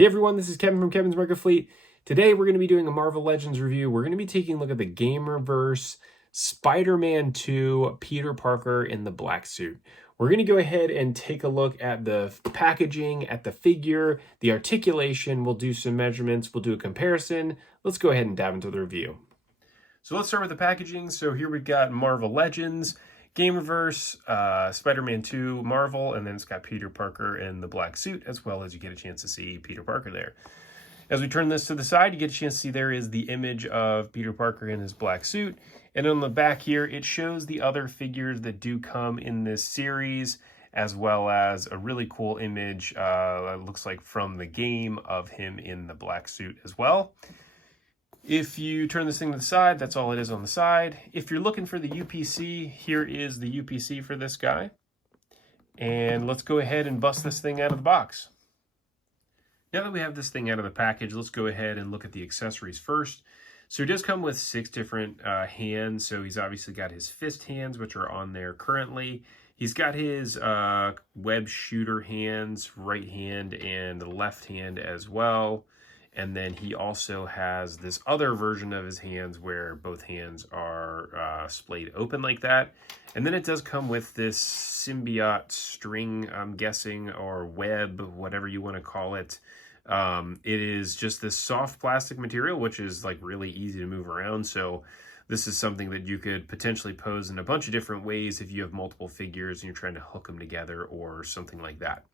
Hey everyone, this is Kevin from Kevin's Mega Fleet. Today we're going to be doing a Marvel Legends review. We're going to be taking a look at the Gamerverse Spider-Man 2 Peter Parker in the black suit. We're going to go ahead and take a look at the packaging, at the figure, the articulation. We'll do some measurements. We'll do a comparison. Let's go ahead and dive into the review. So let's start with the packaging. So here we've got Marvel Legends, Gamerverse, Spider-Man 2, Marvel, and then it's got Peter Parker in the black suit, as well as you get a chance to see Peter Parker there. As we turn this to the side, you get a chance to see there is the image of Peter Parker in his black suit. And on the back here, it shows the other figures that do come in this series, as well as a really cool image, it looks like from the game, of him in the black suit as well. If you turn this thing to the side, that's all it is on the side. If you're looking for the UPC, here is the UPC for this guy. And let's go ahead and bust this thing out of the box. Now that we have this thing out of the package, let's go ahead and look at the accessories first. So it does come with 6 different hands. So he's obviously got his fist hands, which are on there currently. He's got his web shooter hands, right hand and left hand as well. And then he also has this other version of his hands where both hands are splayed open like that. And then it does come with this symbiote string, I'm guessing, or web, whatever you want to call it. It is just this soft plastic material, which is like really easy to move around. So this is something that you could potentially pose in a bunch of different ways if you have multiple figures and you're trying to hook them together or something like that.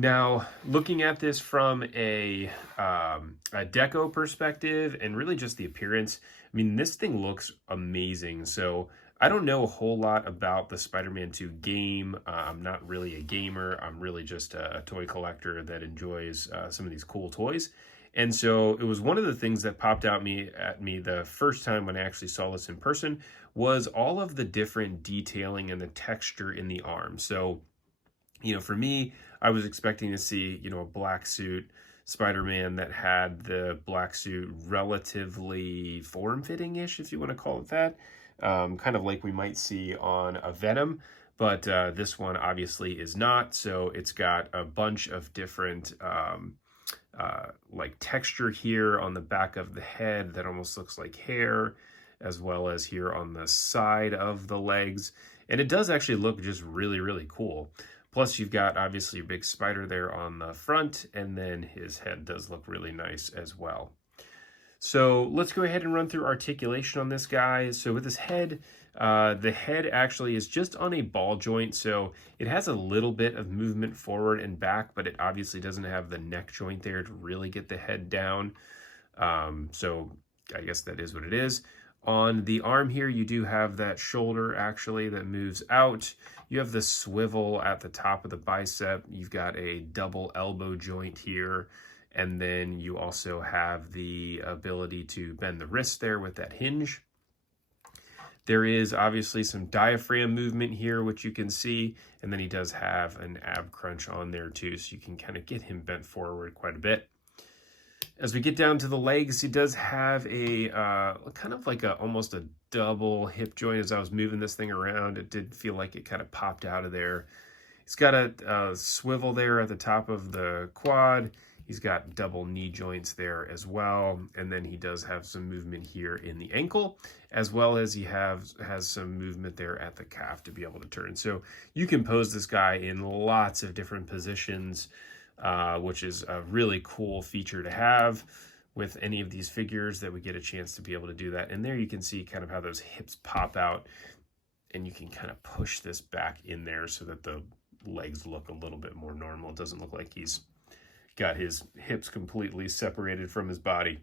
Now, looking at this from a deco perspective and really just the appearance, I mean, this thing looks amazing. So I don't know a whole lot about the Spider-Man 2 game. I'm not really a gamer. I'm really just a toy collector that enjoys some of these cool toys. And so it was one of the things that popped out at me the first time when I actually saw this in person was all of the different detailing and the texture in the arm. So, you know, for me, I was expecting to see, you know, a black suit Spider-Man that had the black suit relatively form-fitting-ish, if you want to call it that, kind of like we might see on a Venom. But this one obviously is not. So it's got a bunch of different like texture here on the back of the head that almost looks like hair, as well as here on the side of the legs. And it does actually look just really, really cool. Plus, you've got obviously a big spider there on the front, and then his head does look really nice as well. So let's go ahead and run through articulation on this guy. So with his head, the head actually is just on a ball joint, so it has a little bit of movement forward and back, but it obviously doesn't have the neck joint there to really get the head down. So I guess that is what it is. On the arm here, you do have that shoulder actually that moves out. You have the swivel at the top of the bicep. You've got a double elbow joint here. And then you also have the ability to bend the wrist there with that hinge. There is obviously some diaphragm movement here, which you can see. And then he does have an ab crunch on there too, so you can kind of get him bent forward quite a bit. As we get down to the legs, he does have a kind of like almost a double hip joint. As I was moving this thing around, it did feel like it kind of popped out of there. He's got a swivel there at the top of the quad. He's got double knee joints there as well. And then he does have some movement here in the ankle, as well as he has some movement there at the calf to be able to turn. So you can pose this guy in lots of different positions, which is a really cool feature to have with any of these figures, that we get a chance to be able to do that. And there you can see kind of how those hips pop out, and you can kind of push this back in there so that the legs look a little bit more normal. It doesn't look like he's got his hips completely separated from his body.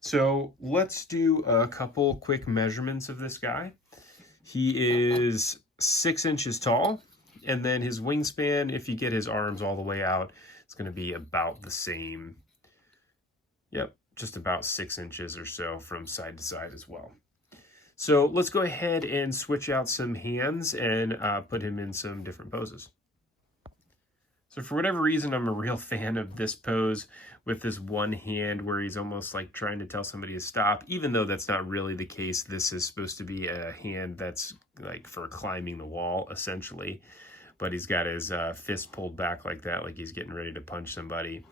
So let's do a couple quick measurements of this guy. He is 6 inches tall. And then his wingspan, if you get his arms all the way out, it's going to be about the same. Yep, just about 6 inches or so from side to side as well. So let's go ahead and switch out some hands and put him in some different poses. So for whatever reason, I'm a real fan of this pose with this one hand where he's almost like trying to tell somebody to stop, even though that's not really the case. This is supposed to be a hand that's like for climbing the wall, essentially. but he's got his fist pulled back like that, like he's getting ready to punch somebody.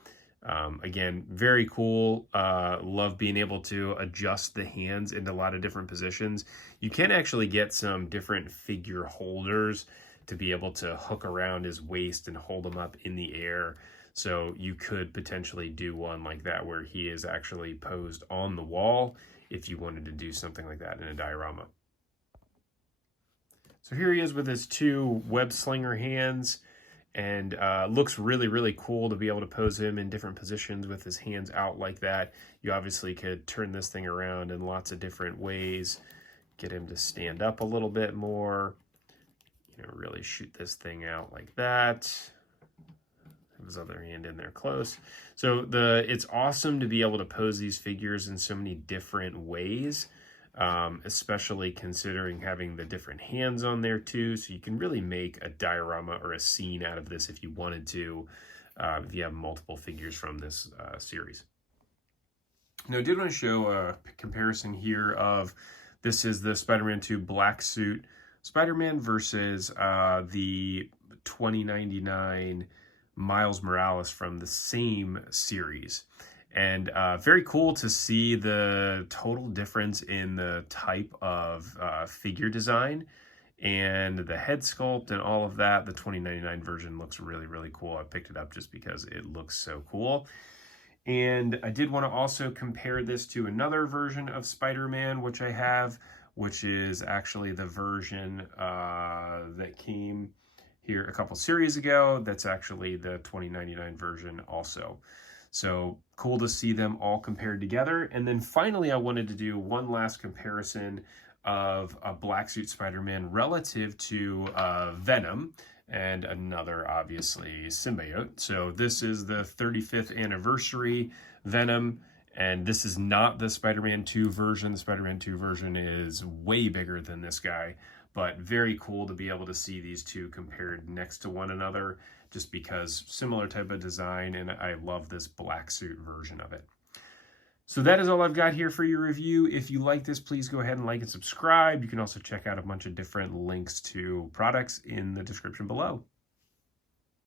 Again, very cool. Love being able to adjust the hands into a lot of different positions. You can actually get some different figure holders to be able to hook around his waist and hold him up in the air. So you could potentially do one like that where he is actually posed on the wall if you wanted to do something like that in a diorama. So here he is with his two web slinger hands, and looks really, really cool to be able to pose him in different positions with his hands out like that. You obviously could turn this thing around in lots of different ways, get him to stand up a little bit more, really shoot this thing out like that. Have his other hand in there close. So it's awesome to be able to pose these figures in so many different ways. Especially considering having the different hands on there too. So you can really make a diorama or a scene out of this if you wanted to, if you have multiple figures from this series. Now I did want to show a comparison here of, this is the Spider-Man 2 Black Suit Spider-Man versus the 2099 Miles Morales from the same series. And very cool to see the total difference in the type of figure design and the head sculpt and all of that. The 2099 version looks really, really cool. I picked it up just because it looks so cool. And I did want to also compare this to another version of Spider-Man, which I have, which is actually the version that came here a couple series ago. That's actually the 2099 version also. So cool to see them all compared together. And then finally, I wanted to do one last comparison of a Black Suit Spider-Man relative to Venom and another, obviously, symbiote. So this is the 35th anniversary Venom, and this is not the Spider-Man 2 version. The Spider-Man 2 version is way bigger than this guy, but very cool to be able to see these two compared next to one another, just because similar type of design, and I love this black suit version of it. So that is all I've got here for your review. If you like this, please go ahead and like and subscribe. You can also check out a bunch of different links to products in the description below.